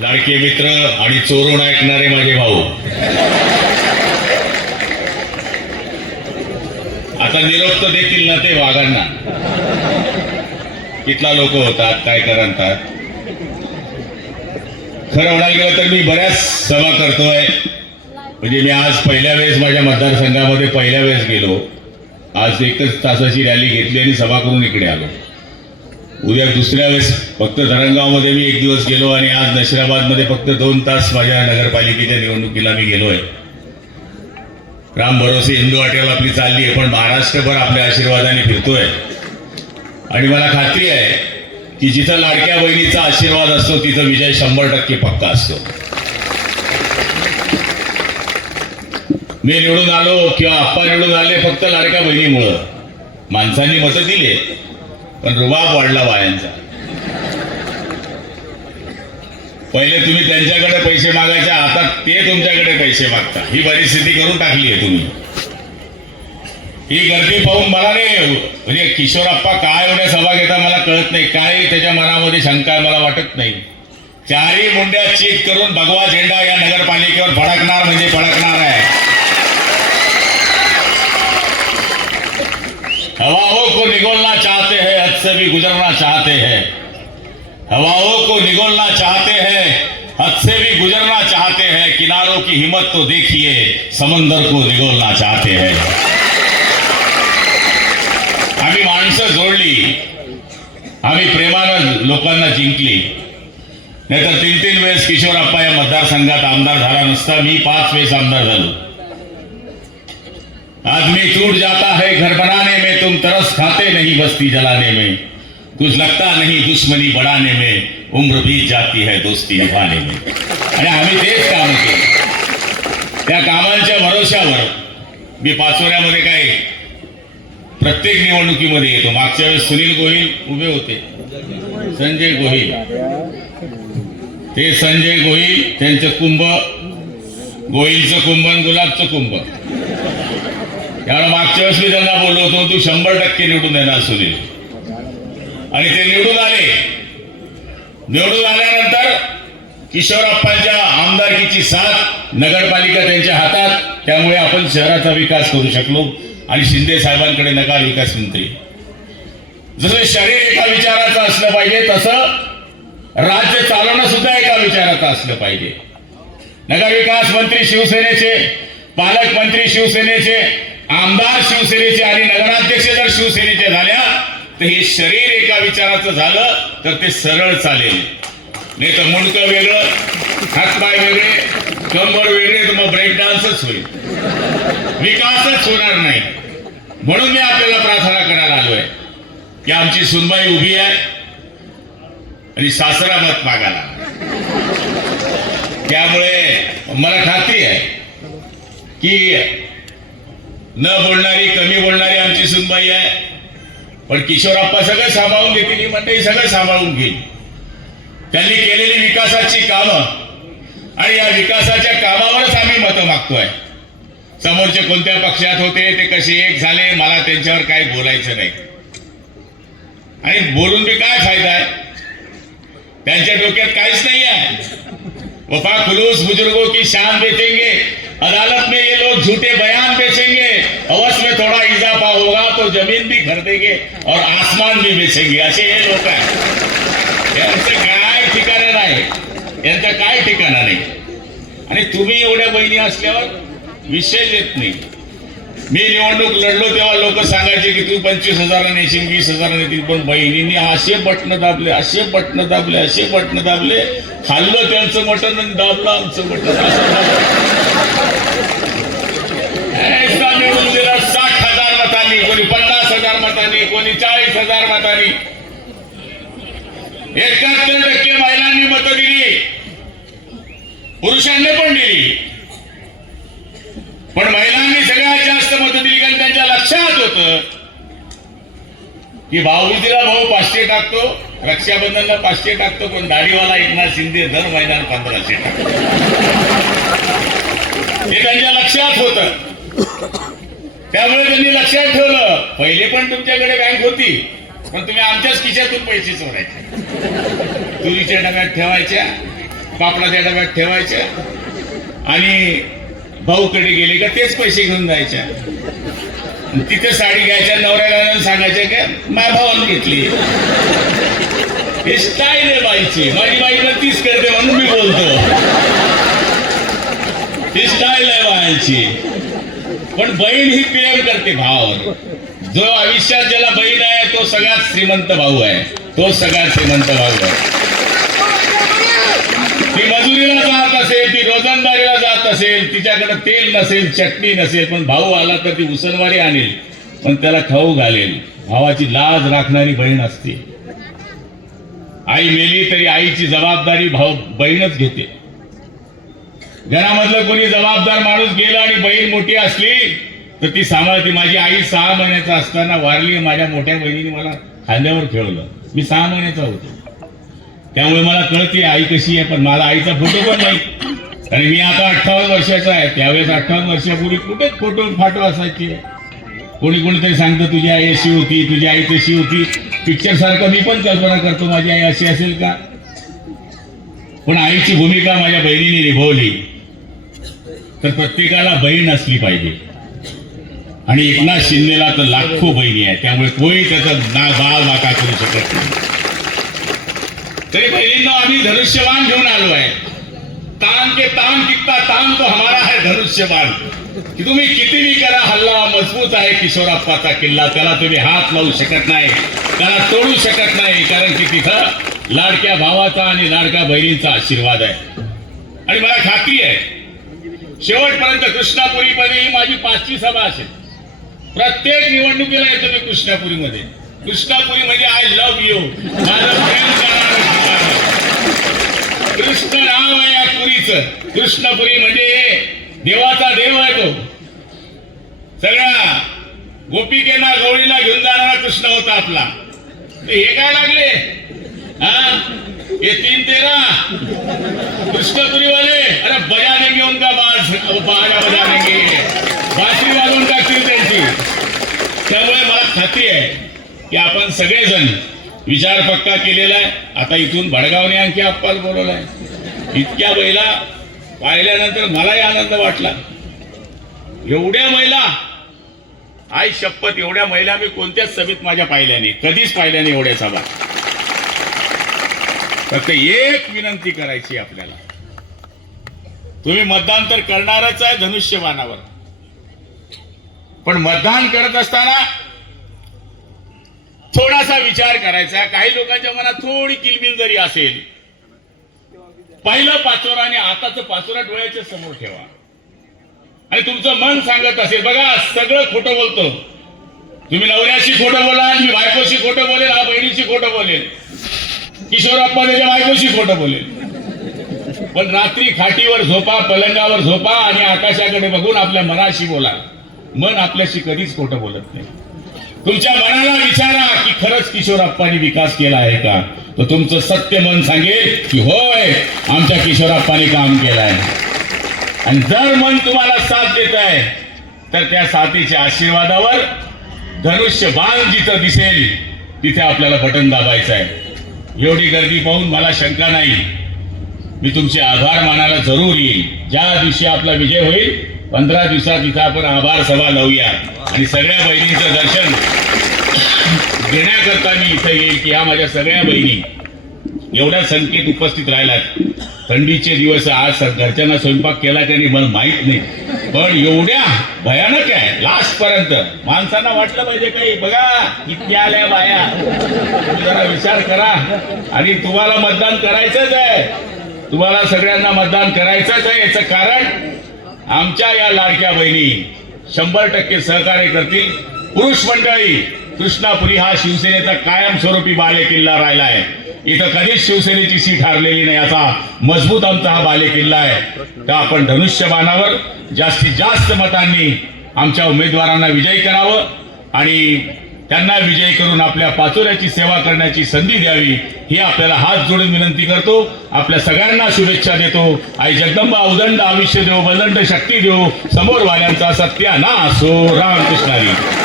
लाडके मित्र आणि चोरून ऐकणारे माझे भाऊ, आता निरोप तर देतील ना ते वाघांना. कितला लोक होतात, काय करतात. खरं म्हणायला गेलं तर मी बऱ्याच सभा करतोय. म्हणजे मी आज पहिल्या वेळेस माझ्या मतदारसंघामध्ये पहिल्या वेळेस गेलो. आज एकच तासाची रॅली घेतली आणि सभा करून इकडे आलो. उद्या दुसऱ्या वेळेस फक्त धरणगावमध्ये मी एक दिवस गेलो आणि आज नशिराबादमध्ये फक्त 2 तास माझ्या नगरपालिकेच्या निवडणुकीला मी गेलोय. राम भरोसे हिंदू वाटेल आपली चालली आहे, पण महाराष्ट्रभर आपल्या आशीर्वादाने फिरतोय. आणि मला खात्री आहे की जिथं लाडक्या बहिणीचा आशीर्वाद असतो तिथं विजय 100% पक्का असतो. मी निवडून आलो किंवा आप्पा निवडून आले फक्त लाडक्या बहिणीमुळं. माणसांनी मतं दिले, पण रुबाब वाढला बायांचा. पहिले तुम्ही त्यांच्याकडे पैसे मागायच्या, आता ते तुमच्याकडे पैसे मागता. ही परिस्थिती करून टाकली आहे तुम्ही. ही गर्दी पाहून मला नाही, म्हणजे किशोरप्पा काय एवढ्या सभा घेता मला कळत नाही. काय त्याच्या मनामध्ये शंका मला वाटत नाही. 4ही मुंड्या चीत करून भगवा झेंडा या नगरपालिकेवर फडकणार म्हणजे फडकणार आहे. हवाओं को निगोलना चाहते हैं, हद से भी गुजरना चाहते हैं. हवाओं को निगोलना चाहते हैं, हद से भी गुजरना चाहते हैं. किनारों की हिम्मत तो देखिए, समंदर को निगोलना चाहते हैं. आम्ही माणसं जोडली, आम्ही प्रेमानं लोकांना जिंकली. नाहीतर 3-3 वेळेस किशोरप्पा या मतदारसंघात आमदार झाला नसता. मी 5 वेळेस आमदार झालो. आदमी टूट जाता है घर बनाने में, तुम तरस खाते नहीं बस्ती जलाने में. कुछ लगता नहीं दुश्मनी बढ़ाने में, उम्र बीत जाती है दोस्ती निभाने में. आणि आम्ही तेच काम केलं. त्या कामांच्या भरोश्यावर मी पाचोऱ्यामध्ये काय प्रत्येक निवडणुकीमध्ये येतो. मागच्या वेळेस सुनील गोहिल उभे होते, संजय गोहिल. ते संजय गोहिल, त्यांचं कुंभ, गोहिलचं कुंभ आणि गुलाबचं कुंभ. त्यामुळे मागच्या वेळेस मी त्यांना बोललो होतो तू 100% निवडून येणार सुनील. आणि ते निवडून आले. निवडून आल्यानंतर किशोरप्पांच्या आमदारकीची साथ, नगरपालिका त्यांच्या हातात. त्यामुळे आपण शहराचा विकास करू शकलो. आणि शिंदे साहेबांकडे नगर विकास मंत्री. जसं शरीर एका विचाराचं असलं पाहिजे, तसं राज्य चालवणं सुद्धा एका विचाराचं असलं पाहिजे. नगरविकास मंत्री शिवसेनेचे, पालकमंत्री शिवसेनेचे, आमदार शिवसेनेचे आणि नगराध्यक्ष जर शिवसेनेचे झाल्या तर हे शरीर एका विचाराचं झालं तर ते सरळ चालेल. नाही तर मुंडकं वेगळं, हातपाय वेगळे, कंबर वेगळे, तर मग ब्रेक डान्सच होईल, विकासच होणार नाही. म्हणून मी आपल्याला प्रार्थना करायला आलोय की आमची सुनबाई उभी आहे आणि सासरा मत मागायला. त्यामुळे मला खात्री आहे की न बोलणारी, कमी बोलणारी आमची सुनबाई आहे. पण किशोरप्पा सगळं सांभाळून घेतील, ही मंडळी सगळं सांभाळून घेईल. त्यांनी केलेली विकासाची कामं आणि या विकासाच्या कामावरच आम्ही मतं मागतोय. समोरचे कोणत्या पक्षात होते, ते कसे एक झाले, मला त्यांच्यावर काही बोलायचं नाही. आणि बोलून बी काय फायदा आहे. त्यांच्या डोक्यात काहीच नाही आहे. वफा खुलूस बुजुर्गों की शान बेचेंगे, अदालत में ये लोग झूठे बयान बेचेंगे, अवश्य में थोड़ा इजाफा होगा तो जमीन भी खरीदेंगे और आसमान भी बेचेंगे. असे हे लोक आहेत. यांचं काय ठिकाणं नाही, यांचं काय ठिकाणं नाही. आणि तुम्ही एवढ्या बहिणी असल्यावर विषय येत नाही. मी निवडणूक लढलो तेव्हा लोक सांगायचे की तू 25,000 नेशील, 20,000 नेतील. पण बहिणींनी असे बटणं दाबले, असे बटणं दाबले, असे बटणं दाबले. खाल्लं त्यांचं मटण आणि दाबलं आमचं मटण. निवडून दिला 60,000 मतांनी, कोणी 50,000 मतांनी, कोणी 40,000 मतांनी. 71% महिलांनी मतं दिली, पुरुषांनी पण दिली. पण महिलांनी सगळ्यात जास्त मतं दिली कारण त्यांच्या लक्षात होतं की भाऊबीजीला भाऊ 500 टाकतो, रक्षाबंधनला 500 टाकतो, पण दाढीवाला एकनाथ शिंदे दर महिन्याला 1500 टाकतो. हे त्यांच्या लक्षात होतं. त्यामुळे त्यांनी लक्षात ठेवलं. पहिले पण तुमच्याकडे बँक होती, पण तुम्ही आमच्याच खिशातून पैसे चोरायचे, तुरीच्या डब्यात ठेवायच्या पापडाच्या डब्यात ठेवायच्या आणि भाऊकडे गेले का तेच पैसे घेऊन जायच्या. तिथे साडी घ्यायच्या, नवऱ्याला सांगायच्या की माझ्या भावानं घेतली. हे स्टाईल आहे बाईची. माझी बाई पण तीच करते म्हणून मी बोलतो. ही स्टाईल आहे बायांची. पण बहीण ही प्रेम करते भावावर. जो आयुष्यात ज्याला बहीण आहे तो सगळ्यात श्रीमंत भाऊ आहे. तो सगळ्यात श्रीमंत भाऊ आहे. ती मजुरीला जात असेल, ती रोजंदारीला जात असेल, तिच्याकडे तेल नसेल, चटणी नसेल, पण भाऊ आला तर ती उसनवारी आणेल, पण त्याला खाऊ घालेल. भावाची लाज राखणारी बहीण असते. आई मेली तरी आईची जबाबदारी बहीणच घेते. घरामधलं कोणी जबाबदार माणूस गेला आणि बहीण मोठी असली तर ती सांभाळते. माझी आई 6 महिन्याचा असताना वारली. माझ्या मोठ्या बहिणीने मला खांद्यावर ठेवलं. मी 6 महिन्याचा होतो, त्यामुळे मला कळते आई कशी आहे. पण मला आईचा फोटो पण नाही, आणि मी आता 58 वर्षाचा आहे. त्यावेळेस 58 वर्षापूर्वी कुठे फोटो फाटो असायचे. कोणीतरी सांगतं तुझी आई अशी होती, तुझी आई तशी होती. पिक्चर सारखं मी पण कल्पना करतो माझी आई अशी असेल का. पण आईची भूमिका माझ्या बहिणीने निभावली. तर प्रत्येकाला बहीण असली पाहिजे. आणि एकनाथ शिंदेला तर लाखो बहिणी आहे, त्यामुळे कोणी त्याचा बाळ वाका करू शकत नाही. तरी बहिणींना आम्ही धनुष्यबाण घेऊन आलो आहे. तान के तान कितना तान तो हमारा है धनुष्यबाण. की तुम्ही कितीही करा हल्ला, मजबूत आहे किशोरप्पाचा किल्ला. त्याला तुम्ही हात लावू शकत नाही, त्याला तोडू शकत नाही. कारण की तिथं लाडक्या भावाचा आणि लाडक्या बहिणींचा आशीर्वाद आहे. आणि मला खात्री आहे शेवटपर्यंत कृष्णापुरीमध्ये ही माझी 5वी सभा असेल. प्रत्येक निवडणुकीला येतो मी कृष्णापुरीमध्ये. कृष्णापुरी म्हणजे आय लव्ह यू, माझं प्रेम करणारं कृष्ण नाव आहे या पुरीचं. कृष्णपुरी म्हणजे देवाचा देव आहे तो. सगळ्या गोपिकेना गवळीला घेऊन जाणारा कृष्ण होता आपला. हे काय लागले ये 3-13 कृष्णपुरीवाले, अरे बजा देंगे उनका बाजा बजा देंगे, बासरी वाजवून टाकतील त्यांची. त्यामुळे मला खात्री आहे की आपण सगळेजण विचार पक्का केलेला आहे. आता इथून भडगावने आणखी अप्पाला बोलवलाय. इतक्या महिला पाहिल्यानंतर मलाही आनंद वाटला. एवढ्या महिला, आई शपथ, एवढ्या महिला मी कोणत्याच सभेत माझ्या पाहिल्या नाही, कधीच पाहिल्या नाही एवढ्या सभा. फक्त एक विनंती करायची आपल्याला, तुम्ही मतदान तर करणारच आहे धनुष्यबाणावर, पण मतदान करत असताना थोडासा विचार करायचा. काही लोकांच्या मनात थोडी किलबिल जरी असेल, पहिलं पाचोरा आणि आताचं पाचोरा डोळ्याच्या समोर ठेवा. आणि तुमचं मन सांगत असेल, बघा सगळं खोटं बोलतो. तुम्ही नवऱ्याशी खोटं बोलाल, मी बायकोशी खोटं बोलेल, हा बहिणीशी खोटं बोलेल, किशोरप्पा त्याच्या बायकोशी खोटं बोलेल. पण रात्री खाटीवर झोपा, पलंगावर झोपा आणि आकाशाकडे बघून आपल्या मनाशी बोला. मन आपल्याशी कधीच खोटं बोलत नाही. तुमच्या मनाला विचारा की खरंच किशोरप्पांनी विकास केला आहे का. तर तुमचं सत्य मन सांगेल की होय, आमच्या किशोरप्पांनी काम केलं आहे. आणि जर मन तुम्हाला साथ देत आहे तर त्या साथीच्या आशीर्वादावर धनुष्यबाण जिथं दिसेल तिथे आपल्याला बटन दाबायचं आहे. एवढी गर्दी पाहून मला शंका नाही, मी तुमचे आभार मानायला जरूर येईल. ज्या दिवशी आपला विजय होईल 15 दिवसात इथं आपण आभार सभा लावूया आणि सगळ्या बहिणींचं दर्शन घेण्याकरता मी इथं येईल की ह्या माझ्या सगळ्या बहिणी एवढ्या संख्येत उपस्थित राहिल्यात. थंडीचे दिवस, आज घरच्यांना स्वयंपाक केला की नाही मला माहित नाही, पण एवढ्या भयानक आहे लास्ट पर्यंत. माणसांना वाटलं पाहिजे काही, बघा किती आल्या बाया, जरा विचार करा. आणि तुम्हाला मतदान करायचंच आहे, तुम्हाला सगळ्यांना मतदान करायचंच आहे. याचं कारण आमच्या या लाडक्या बहिणी 100% सहकार्य करतील. पुरुष मंडळी, कृष्णापुरी हा शिवसेनेचा कायमस्वरूपी बालेकिल्ला राहिला आहे. इथं कधीच शिवसेनेची सीट हारलेली नाही, असा मजबूत आमचा हा बालेकिल्ला आहे. तर आपण धनुष्यबाणावर जास्तीत जास्त मतांनी आमच्या उमेदवारांना विजयी करावं आणि त्यांना विजयी करून आपल्या पाचोऱ्याची सेवा करण्याची संधी द्यावी, ही आपल्याला हात जोडून विनंती करतो. आपल्या सगळ्यांना शुभेच्छा देतो. आई जगदंबा उदंड आयुष्य देव, बलंड शक्ती देव, समोर वाल्यांचा सत्यानाश हो. रामकृष्ण हरी.